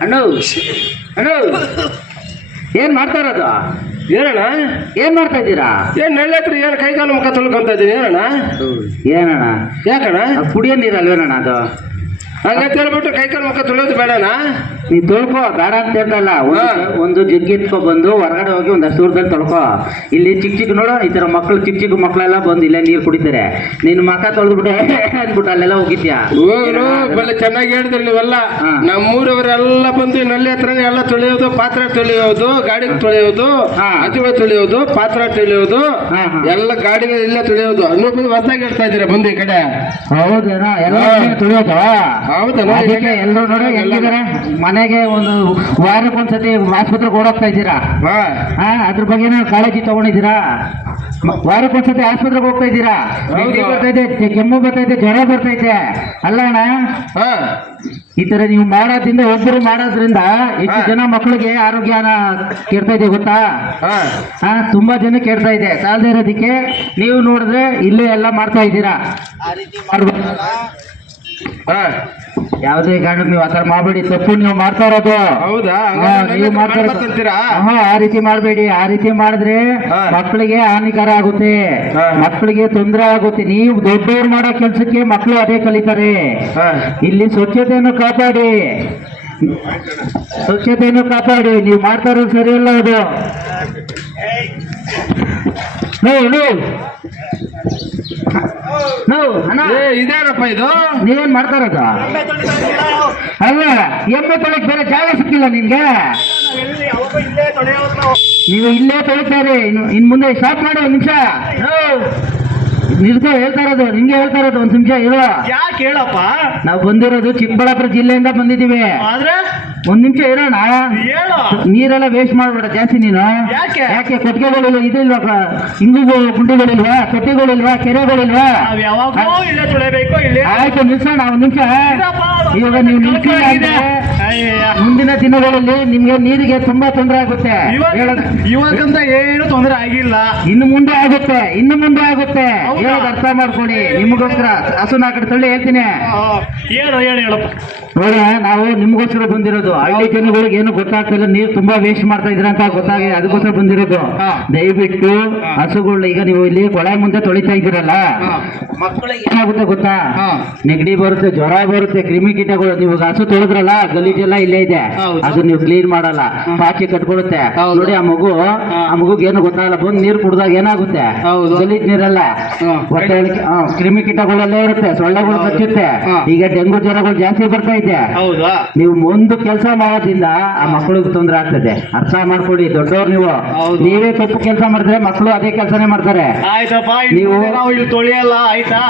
Hello ಏನ್ ಮಾಡ್ತಾ ಇರೋದು ಹೇಳೋಣ ಏನ್ ಮಾಡ್ತಾ ಇದ್ದೀರಾ? ಏನ್ ನೆಳ್ಳೆ ಹತ್ರ ಏನು ಕೈಕಾಲು ಮುಖ ತೊಳ್ಕೊಂತ ಇದ್ದೀನಿ ಹೇಳೋಣ ಏನಣ್ಣ? ಯಾಕಣ್ಣ? ಕುಡಿಯೋ ನೀರಲ್ವೇನಣ್ಣ ಅದು? ಹಂಗಂತ ಹೇಳ್ಬಿಟ್ಟು ಕೈಕಾಲು ಮುಖ ತೊಳೆಯೋದು ಬೇಡಣ್ಣ. ನೀ ತೊಳ್ಕೊ ಬೇಡ ಅಂತ ಹೇಳ್ತಲ್ಲ ಒಂದು ಜಗ್ಗಿ ಎತ್ಕೊ ಬಂದು ಹೊರಗಡೆ ಹೋಗಿ ಒಂದಷ್ಟು ದೂರದಲ್ಲಿ ತೊಳ್ಕೊ. ಇಲ್ಲಿ ಚಿಕ್ಕ ಚಿಕ್ಕ ನೋಡು ಈ ತರ ಮಕ್ಕಳು ಚಿಕ್ಕ ಚಿಕ್ಕ ಮಕ್ಕಳೆಲ್ಲ ಬಂದು ಇಲ್ಲೇ ನೀರು ಕುಡಿತಾರೆ. ನಿನ್ ಮಕ ತೊಳೆದ್ಬಿಟ್ಟೆ ಅಂದ್ಬಿಟ್ಟು ಅಲ್ಲೆಲ್ಲ ಹೋಗಿದ್ಯಾ? ಚೆನ್ನಾಗಿ ಹೇಳಿದ್ರಿ ನೀವೆಲ್ಲ. ನಮ್ಮೂರವರೆಲ್ಲ ಬಂದು ನಲ್ಲಿ ಹತ್ರ ಎಲ್ಲ ತೊಳೆಯೋದು ಪಾತ್ರೆ ತೊಳೆಯೋದು ಗಾಡಿ ತೊಳೆಯೋದು ಹಾ. ಹತ್ತಿವೆ ತೊಳೆಯೋದು ಪಾತ್ರೆ ತೊಳೆಯೋದು. ಎಲ್ಲ ಗಾಡಿ ಎಲ್ಲ ತೊಳೆಯೋದು. ಅನ್ನೋದು ಹೊಸದಾಗಿ ಹೇಳ್ತಾ ಇದ್ದೀರಾ ಬಂದು ಈ ಕಡೆ? ಹೌದೇನಾ ಎಲ್ಲ ತೊಳೆಯೋದು? ಹೌದಲ್ಲ ಎಲ್ಲರೂ ನೋಡಿ ಹೆಂಗಿದ್ದಾರೆ ಮನೆಗೆ ಒಂದು ವಾರಕ್ಕೊಂದ್ಸತಿ ಆಸ್ಪತ್ರೆಗೆ ಓಡೋಗ್ತಾ ಇದ್ದೀರಾ? ಹಾ. ಅದ್ರ ಬಗ್ಗೆ ಕಾಳಜಿ ತಗೊಂಡಿದ್ದೀರಾ? ವಾರಕ್ಕೊಂದ್ಸತಿ ಆಸ್ಪತ್ರೆಗೆ ಹೋಗ್ತಾ ಇದ್ದೀರಾ? ಬರ್ತಾ ಇದೆ ಕೆಮ್ಮು ಬರ್ತೈತೆ ಇದೆ ಜ್ವರ ಬರ್ತೈತೆ ಇದೆ. ಅಲ್ಲ ಅಣ್ಣ ಹಾ. ಈ ತರ ನೀವು ಮಾಡೋದ್ರಿಂದ ಒಬ್ಬರು ಮಾಡೋದ್ರಿಂದ ಎಷ್ಟು. ಜನ ಮಕ್ಕಳಿಗೆ ಆರೋಗ್ಯನ ಕೇಳ್ತಾ ಇದೆ ಗೊತ್ತಾ? ಹಾ. ತುಂಬಾ ಜನ ಕೇಳ್ತಾ ಇದೆ. ಸಾಲದೇ ಇರೋದಕ್ಕೆ ನೀವು ನೋಡಿದ್ರೆ ಇಲ್ಲೇ ಎಲ್ಲ ಮಾಡ್ತಾ ಇದ್ದೀರಾ? ಯಾವುದೇ ಕಾರಣಕ್ಕೆ ನೀವು ಆತರ ಮಾಡಬೇಡಿ. ತಪ್ಪು ನೀವು ಮಾಡ್ತಾ ಇರೋದು. ಹೌದಾ? ನೀವು ಆ ರೀತಿ ಮಾಡಬೇಡಿ. ಆ ರೀತಿ ಮಾಡಿದ್ರೆ ಮಕ್ಕಳಿಗೆ ಹಾನಿಕರ ಆಗುತ್ತೆ. ಮಕ್ಕಳಿಗೆ ತೊಂದರೆ ಆಗುತ್ತೆ. ನೀವು ದೊಡ್ಡವ್ರು ಮಾಡೋ ಕೆಲಸಕ್ಕೆ ಮಕ್ಕಳು ಅದೇ ಕಲಿತಾರೆ. ಇಲ್ಲಿ ಸ್ವಚ್ಛತೆಯನ್ನು ಕಾಪಾಡಿ. ಸ್ವಚ್ಛತೆಯನ್ನು ಕಾಪಾಡಿ. ನೀವು ಮಾಡ್ತಾ ಇರೋದು ಸರಿಯಲ್ಲ ಅದು ನೋವು ನೋವು ನೋವು ಅಣ್ಣ ಏ ಇದೇನಪ್ಪ ಇದು? ನೀವೇನ್ ಮಾಡ್ತಾರದ ಅಲ್ಲ ಎಮ್ಮೆ ತೊಳಕ್ ಬೇರೆ ಜಾಗ ಸಿಕ್ಕಿಲ್ಲ ನಿಮ್ಗೆ. ನೀವು ಇಲ್ಲೇ ತೊಳಿತಾರೆ. ಇನ್ನು ಇನ್ ಮುಂದೆ ಸ್ಟಾಪ್ ಮಾಡಿ ಒಂದ್ ನಿಮಿಷ. ನಿಲ್ಕೋ ಹೇಳ್ತಾ ಇರೋದು ನಿಂಗೆ ಹೇಳ್ತಾ ಇರೋದು ಒಂದ್ ನಿಮಿಷ ಇರೋ ಯಾಕೆ ಹೇಳಪ್ಪ? ನಾವು ಬಂದಿರೋದು ಚಿಕ್ಕಬಳ್ಳಾಪುರ ಜಿಲ್ಲೆಯಿಂದ ಬಂದಿದ್ದೀವಿ. ಆದ್ರೆ? ಒಂದ್ ನಿಮಿಷ ಇರೋಣ ಹೇಳು. ನೀರೆಲ್ಲ ವೇಸ್ಟ್ ಮಾಡ್ಬೇಡ ಜಾಸ್ತಿ ನೀನು. ಯಾಕೆ? ಯಾಕೆ ಕೊಟ್ಟಿಗೆಗಳಿಲ್ವಾ? ಇದಿಲ್ವಾ? ಹಿಂಗು ಗುಂಡಿಗಳಿಲ್ವಾ ಕೊಟ್ಟಿಗಳಿಲ್ವಾ ಕೆರೆಗಳಿಲ್ವಾ? ನಾವ್ ಯಾವಾಗಲೂ ಇಲ್ಲೇ ತುಳಿಬೇಕು ಇಲ್ಲೇ ಆಯ್ತು ನಿಲ್ಸೋಣ ಒಂದ್ ನಿಮಿಷ. ಇವಾಗ ನೀವು ನಿಲ್ಸಿಲ್ಲ. ಮುಂದಿನ ದಿನಗಳಲ್ಲಿ ನಿಮ್ಗೆ ನೀರಿಗೆ ತುಂಬಾ ತೊಂದರೆ ಆಗುತ್ತೆ. ಇವಾಗಂತ ಏನು ತೊಂದರೆ ಆಗಿಲ್ಲ. ಇನ್ನು ಮುಂದೆ ಆಗುತ್ತೆ ಇನ್ನು ಮುಂದೆ ಆಗುತ್ತೆ? ಹೇಳೋದು ಅರ್ಥ ಮಾಡ್ಕೊಡಿ ನಿಮಗೋಸ್ಕರ ಹಸುನ ಕಡೆ ತಳ್ಳಿ ಹೇಳ್ತೀನಿ. ಹೇಳು ಹೇಳು ಹೇಳಪ್ಪ ನೋಡ ನಾವು ನಿಮ್ಗೋಸ್ಕರ ಬಂದಿರೋದು. ಹಳ್ಳಿ ಜನಗಳಿಗೆ ಏನು ಗೊತ್ತಾಗ್ತಿಲ್ಲ ನೀರು ತುಂಬಾ ವೇಸ್ಟ್ ಮಾಡ್ತಾ ಇದ್ರ ಅಂತ ಗೊತ್ತಾಗಿ ಅದಕ್ಕೋಸ್ಕರ ಬಂದಿರೋದು. ದಯವಿಟ್ಟು ಹಸುಗಳು ಈಗ ನೀವು ಇಲ್ಲಿ ಕೊಳೆ ಮುಂದೆ ತೊಳಿತಾ ಇದ್ದೀರಲ್ಲ? ಏನಾಗುತ್ತೆ ಗೊತ್ತಾ? ನೆಗಡಿ ಬರುತ್ತೆ ಜ್ವರ ಬರುತ್ತೆ ಕ್ರಿಮಿಕೀಟಗಳು ನೀವು ಹಸು ತೊಳೆದ್ರಲ್ಲ ಗಲೀಜೆಲ್ಲ ಇಲ್ಲೇ ಇದೆ. ಅದು ನೀವು ಕ್ಲೀನ್ ಮಾಡಲ್ಲ. ಪಾಚಿ ಕಟ್ಕೊಡುತ್ತೆ. ನೋಡಿ ಆ ಮಗು ಆ ಮಗುಗೆ ಏನು ಗೊತ್ತಾಗಲ್ಲ ಬಂದ್ ನೀರ್ ಕುಡ್ದಾಗ ಏನಾಗುತ್ತೆ. ಗಲೀಜ್ ನೀರಲ್ಲ. ಕ್ರಿಮಿ ಹೊಟ್ಟೆ ಕ್ರಿಮಿ ಕೀಟಗಳೆಲ್ಲ ಇರುತ್ತೆ ಸೊಳ್ಳೆಗಳು ಕಚ್ಚುತ್ತೆ. ಈಗ ಡೆಂಗು ಜ್ವರಗಳು ಜಾಸ್ತಿ ಬರ್ತಾ ಇದೆ. ನೀವು ಒಂದು ಕೆಲಸ ಮಾಡೋದ್ರಿಂದ ಆ ಮಕ್ಕಳಿಗೆ ತೊಂದರೆ ಆಗ್ತದೆ. ಅರ್ಥ ಮಾಡ್ಕೊಡಿ ದೊಡ್ಡವ್ರು ನೀವು. ನೀವೇ ತಪ್ಪು ಕೆಲಸ ಮಾಡಿದ್ರೆ ಮಕ್ಕಳು ಅದೇ ಕೆಲಸನೇ ಮಾಡ್ತಾರೆ. ನೀವು- ತೊಳಿಯಲ್ಲ ಆಯ್ತಾ?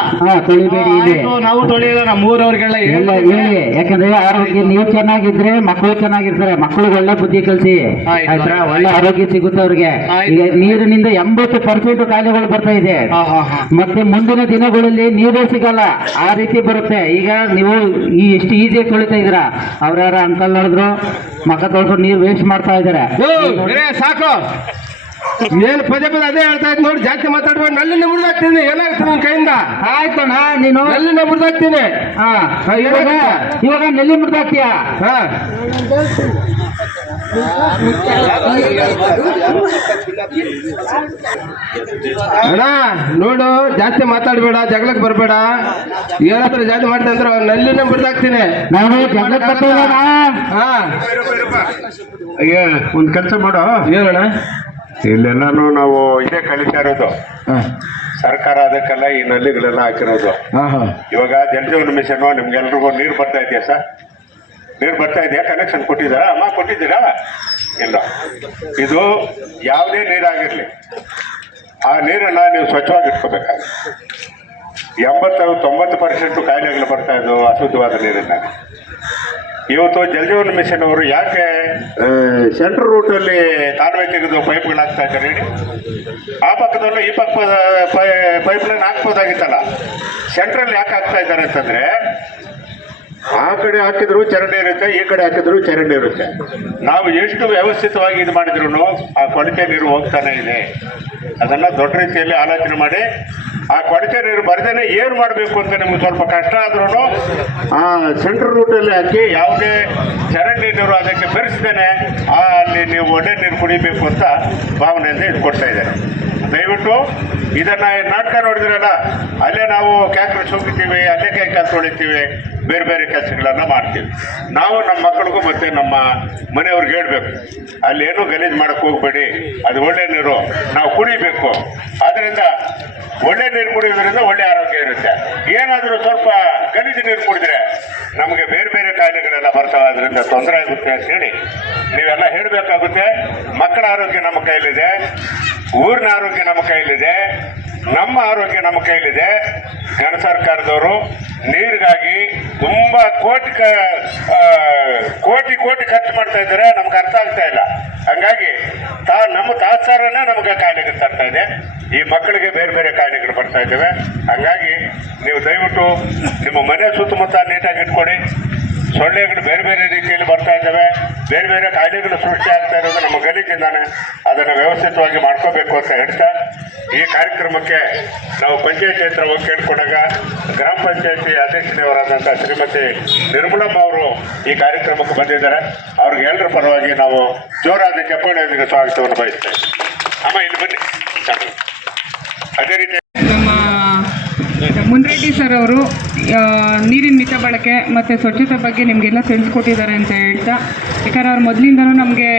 ತೊಳಿಬೇಡಿ ಇಲ್ಲಿ. ನಾವು ತೊಳಿಯಲ್ಲ ನಮ್ಮ ಊರವ್ರಿಗೆಲ್ಲ ಹೇಳಿ. ಯಾಕಂದ್ರೆ ಆರೋಗ್ಯ ನೀವು ಚೆನ್ನಾಗಿದ್ರೆ ಮಕ್ಕಳು ಚೆನ್ನಾಗಿರ್ತಾರೆ. ಮಕ್ಕಳಿಗೆ ಒಳ್ಳೆ ಬುದ್ಧಿ ಕಲಿಸಿ. ಆಯ್ತು. ಒಳ್ಳೆ ಆರೋಗ್ಯ ಸಿಗುತ್ತೆ ಅವ್ರಿಗೆ. ಈಗ ನೀರಿನಿಂದ ಎಂಬತ್ತು ಪರ್ಸೆಂಟ್ ಕಾಯಿಲೆಗಳು ಬರ್ತಾ ಇದೆ. ಮತ್ತೆ ಮುಂದಿನ ದಿನಗಳಲ್ಲಿ ನೀರು ಸಿಗಲ್ಲ. ಆ ರೀತಿ ಬರುತ್ತೆ. ಈಗ ನೀವು ಈ ಎಷ್ಟು ಈಸಿಯಾಗಿ ತೊಳಿತಾ ಇದ್ದೀರಾ? ಅವ್ರ್ಯಾರ ಅಂಕಲ್ ನೋಡಿದ್ರು ಮಕ್ಕ ತೊಳ್ಕೊಂಡು ನೀರು ವೇಸ್ಟ್ ಮಾಡ್ತಾ ಇದಾರೆ ಸಾಕು. ಏನ್ ಪದೇ ಪದೇ ಅದೇ ಹೇಳ್ತಾ ಇದ್ ನೋಡಿ ಜಾಸ್ತಿ ಮಾತಾಡ್ಬೇಡ. ನಲ್ಲಿ ಮುರಿದಾಗ್ತೀನಿ ಏನಾಗುತ್ತೆ ನಿನ್ ಕೈಯಿಂದ? ಆಯ್ತಣ್ಣ ನೀನು? ನಲ್ಲಿ ಮುರಿದಾಕ್ತೀನಿ. ಹಾ ಹಾ, ಇವಾಗ ನಲ್ಲಿ ಇವಾಗ ನೆಲ್ಲಿ ಮುಡ್ದಾಕ್ತೀಯಾ ಹಾ. ಅಣ್ಣ ನೋಡು ಜಾಸ್ತಿ ಮಾತಾಡ್ಬೇಡ ಜಗಳಕ್ಕೆ ಬರಬೇಡ. ಏನಾದ್ರೂ ಜಾಸ್ತಿ ಮಾಡ್ತೀನಿ ಅಂದ್ರೆ ನಲ್ಲಿನ ಮುರಿದಾಕ್ತೀನಿ. ನಾನು ಹಾ. ಅಯ್ಯ ಒಂದು ಕೆಲಸ ಮಾಡು. ಏನಣ್ಣ? ಇಲ್ಲೆಲ್ಲಾನು ನಾವು ಇದೇ ಕಲಿತಾ ಇರೋದು. ಸರ್ಕಾರ ಅದಕ್ಕೆಲ್ಲ ಈ ನಲ್ಲಿಗಳೆಲ್ಲ ಹಾಕಿರೋದು. ಇವಾಗ ಜಲಜೀವನ ಮಿಷನ್ ನಿಮ್ಗೆಲ್ರಿಗೂ ನೀರು ಬರ್ತಾ ಇದೆಯಾ ಸರ್? ನೀರು ಬರ್ತಾ ಇದೆಯಾ? ಕನೆಕ್ಷನ್ ಕೊಟ್ಟಿದ್ದೀರಾ? ಅಮ್ಮ ಕೊಟ್ಟಿದ್ದೀರಾ? ಇಲ್ಲ. ಇದು ಯಾವುದೇ ನೀರಾಗಿರಲಿ. ಆ ನೀರನ್ನ ನೀವು ಸ್ವಚ್ಛವಾಗಿ ಇಟ್ಕೋಬೇಕಾಗುತ್ತೆ. ಎಂಬತ್ತು ತೊಂಬತ್ತು ಪರ್ಸೆಂಟು ಕಾಯಿಲೆಗಳು ಬರ್ತಾ ಇದ್ದವು ಅಶುದ್ಧವಾದ ನೀರನ್ನ ಇವತ್ತು ಜಲಜೀವನ ಮಿಷನ್ ಅವರು ಯಾಕೆ ಸೆಂಟ್ರಲ್ ಅಲ್ಲಿ ಕಾಲುವೆ ತೆಗೆದು ಪೈಪ್ಗಳು ಹಾಕ್ತಾ ಇದ್ದಾರೆ ಹೇಳಿ? ಆ ಪಕ್ಕದಲ್ಲೂ ಈ ಪಕ್ಕ ಪೈಪ್ ಲೈನ್ ಹಾಕ್ಬೋದಾಗಿತ್ತಲ್ಲ. ಸೆಂಟ್ರಲ್ ಯಾಕೆ ಹಾಕ್ತಾ ಇದ್ದಾರೆ ಅಂತಂದ್ರೆ, ಆ ಕಡೆ ಹಾಕಿದ್ರು ಚರಂಡಿ ಇರುತ್ತೆ, ಈ ಕಡೆ ಹಾಕಿದ್ರು ಚರಂಡಿ ಇರುತ್ತೆ. ನಾವು ಎಷ್ಟು ವ್ಯವಸ್ಥಿತವಾಗಿ ಇದು ಮಾಡಿದ್ರು ಆ ಕೊಳಕೆ ನೀರು ಹೋಗ್ತಾನೆ ಇದೆ. ಅದನ್ನ ದೊಡ್ಡ ರೀತಿಯಲ್ಲಿ ಆಲೋಚನೆ ಮಾಡಿ, ಆ ಕೊಳಚೆ ನೀರು ಬರದೇನೆ ಏನು ಮಾಡಬೇಕು ಅಂತ ನಿಮ್ಗೆ ಸ್ವಲ್ಪ ಕಷ್ಟ ಆದ್ರೂ ಆ ಸೆಂಟ್ರಲ್ ರೂಟಲ್ಲಿ ಹಾಕಿ ಯಾವುದೇ ಚರಂಡಿ ನೀರು ಅದಕ್ಕೆ ಬೆರೆಸ್ದೇನೆ ಆ ಅಲ್ಲಿ ನೀವು ಒಳ್ಳೆ ನೀರು ಕುಡಿಬೇಕು ಅಂತ ಭಾವನೆಯಿಂದ ಇದು ಕೊಡ್ತಾ ಇದ್ದಾರೆ ದಯವಿಟ್ಟು ಇದನ್ನ ನಾಟಕ ನೋಡಿದ್ರಲ್ಲ, ಅಲ್ಲೇ ನಾವು ಕ್ಯಾಕ್ರೆ ಹೋಗ್ತೀವಿ ಅಲ್ಲೇ ಕೈ ಕಾಲು ತೊಳಿತೀವಿ ಬೇರೆ ಬೇರೆ ಕೆಲಸಗಳನ್ನು ಮಾಡ್ತೀವಿ. ನಾವು ನಮ್ಮ ಮಕ್ಕಳಿಗೂ ಮತ್ತೆ ನಮ್ಮ ಮನೆಯವ್ರಿಗೆ ಹೇಳಬೇಕು. ಏನು ಗಲೀಜು ಮಾಡಕ್ ಹೋಗ್ಬೇಡಿ. ಅದು ಒಳ್ಳೆ ನೀರು. ನಾವು ಕುಡಿಬೇಕು. ಅದರಿಂದ ಒಳ್ಳೆ ನೀರು ಕುಡಿಯೋದ್ರಿಂದ ಒಳ್ಳೆ ಆರೋಗ್ಯ ಇರುತ್ತೆ. ಏನಾದರೂ ಸ್ವಲ್ಪ ಗಲೀಜು ನೀರು ಕುಡಿದ್ರೆ ನಮಗೆ ಬೇರೆ ಬೇರೆ ಕಾಯಿಲೆಗಳೆಲ್ಲ ಬರ್ತಾವೆ. ಅದರಿಂದ ತೊಂದರೆ ಆಗುತ್ತೆ ಅಂತ ಹೇಳಿ ನೀವೆಲ್ಲ ಹೇಳಬೇಕಾಗುತ್ತೆ. ಮಕ್ಕಳ ಆರೋಗ್ಯ ನಮ್ಮ ಕೈಲಿದೆ ಊರಿನ ಆರೋಗ್ಯ ನಮ್ಮ ಕೈಲಿದೆ ನಮ್ಮ ಆರೋಗ್ಯ ನಮ್ಮ ಕೈಲಿದೆ ಜನ ಸರ್ಕಾರದವರು ನೀರಿಗಾಗಿ ತುಂಬಾ ಕೋಟಿ ಕೋಟಿ ಕೋಟಿ ಖರ್ಚು ಮಾಡ್ತಾ ಇದ್ದಾರೆ. ನಮ್ಗೆ ಅರ್ಥ ಆಗ್ತಾ ಇಲ್ಲ. ಹಂಗಾಗಿ ತಾ, ನಮ್ಮ ತಾತ್ಸಾರನೇ ನಮಗೆ ಕಾಯಿಲೆಗೆ ತರ್ತಾ ಇದೆ. ಈ ಮಕ್ಕಳಿಗೆ ಬೇರೆ ಬೇರೆ ಕಾಯಿಲೆಗಳು ಬರ್ತಾ ಇದ್ದಾವೆ. ಹಂಗಾಗಿ ನೀವು ದಯವಿಟ್ಟು ನಿಮ್ಮ ಮನೆ ಸುತ್ತಮುತ್ತ ನೀಟಾಗಿ ಇಟ್ಕೊಡಿ. ಸೊಳ್ಳೆಗಳು ಬೇರೆ ಬೇರೆ ರೀತಿಯಲ್ಲಿ ಬರ್ತಾ ಇದ್ದಾವೆ. ಬೇರೆ ಬೇರೆ ಕಾಯಿಲೆಗಳು ಸೃಷ್ಟಿ ಆಗ್ತಾ ಇರೋದು ನಮ್ಮ ಗಲೀಜಿಂದಾನೆ ಅದನ್ನು ವ್ಯವಸ್ಥಿತವಾಗಿ ಮಾಡ್ಕೋಬೇಕು ಅಂತ ಹೇಳ್ತಾ ಈ ಕಾರ್ಯಕ್ರಮಕ್ಕೆ ನಾವು ಪಂಚಾಯತಿ ಹತ್ರ ಹೋಗಿ ಕೇಳ್ಕೊಂಡಾಗ ಗ್ರಾಮ ಪಂಚಾಯತಿ ಅಧ್ಯಕ್ಷರವರಾದಂಥ ಶ್ರೀಮತಿ ನಿರ್ಮಲಮ್ಮ ಅವರು ಈ ಕಾರ್ಯಕ್ರಮಕ್ಕೆ ಬಂದಿದ್ದಾರೆ. ಅವ್ರಿಗೆ ಎಲ್ಲರ ಪರವಾಗಿ ನಾವು ಜೋರಾದ ಚಪ್ಪಾಳೆಯೊಂದಿಗೆ ಸ್ವಾಗತವನ್ನು ಬಯಸ್ತೇವೆ ಅಮ್ಮ, ಇಲ್ಲಿ ಬನ್ನಿ. ಅದೇ ರೀತಿ ಮುನ್ರೆಡ್ಡಿ ಸರ್ ಅವರು ನೀರಿನ ಮಿತ ಬಳಕೆ ಮತ್ತು ಸ್ವಚ್ಛತೆ ಬಗ್ಗೆ ನಿಮಗೆಲ್ಲ ತಿಳಿಸ್ಕೊಟ್ಟಿದ್ದಾರೆ ಅಂತ ಹೇಳ್ತಾ, ಯಾಕಂದ್ರೆ ಅವ್ರು ಮೊದಲಿಂದನೂ ನಮಗೆ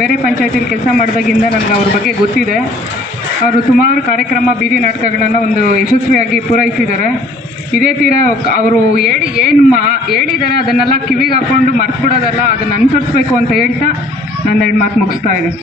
ಬೇರೆ ಪಂಚಾಯತಿಲಿ ಕೆಲಸ ಮಾಡಿದಾಗಿಂದ ನಮ್ಗೆ ಅವ್ರ ಬಗ್ಗೆ ಗೊತ್ತಿದೆ. ಅವರು ಸುಮಾರು ಕಾರ್ಯಕ್ರಮ, ಬೀದಿ ನಾಟಕಗಳನ್ನು ಒಂದು ಯಶಸ್ವಿಯಾಗಿ ಪೂರೈಸಿದ್ದಾರೆ. ಇದೇ ತೀರ ಅವರು ಹೇಳಿ ಏನು ಮಾ, ಹೇಳಿದ್ದಾರೆ, ಅದನ್ನೆಲ್ಲ ಕಿವಿಗೆ ಹಾಕ್ಕೊಂಡು ಮರ್ತ್ಬಿಡೋದಲ್ಲ, ಅದನ್ನು ಅನುಸರಿಸ್ಬೇಕು ಅಂತ ಹೇಳ್ತಾ ನನ್ನ ಎರಡು ಮಾತು ಮುಗಿಸ್ತಾ ಇದೆ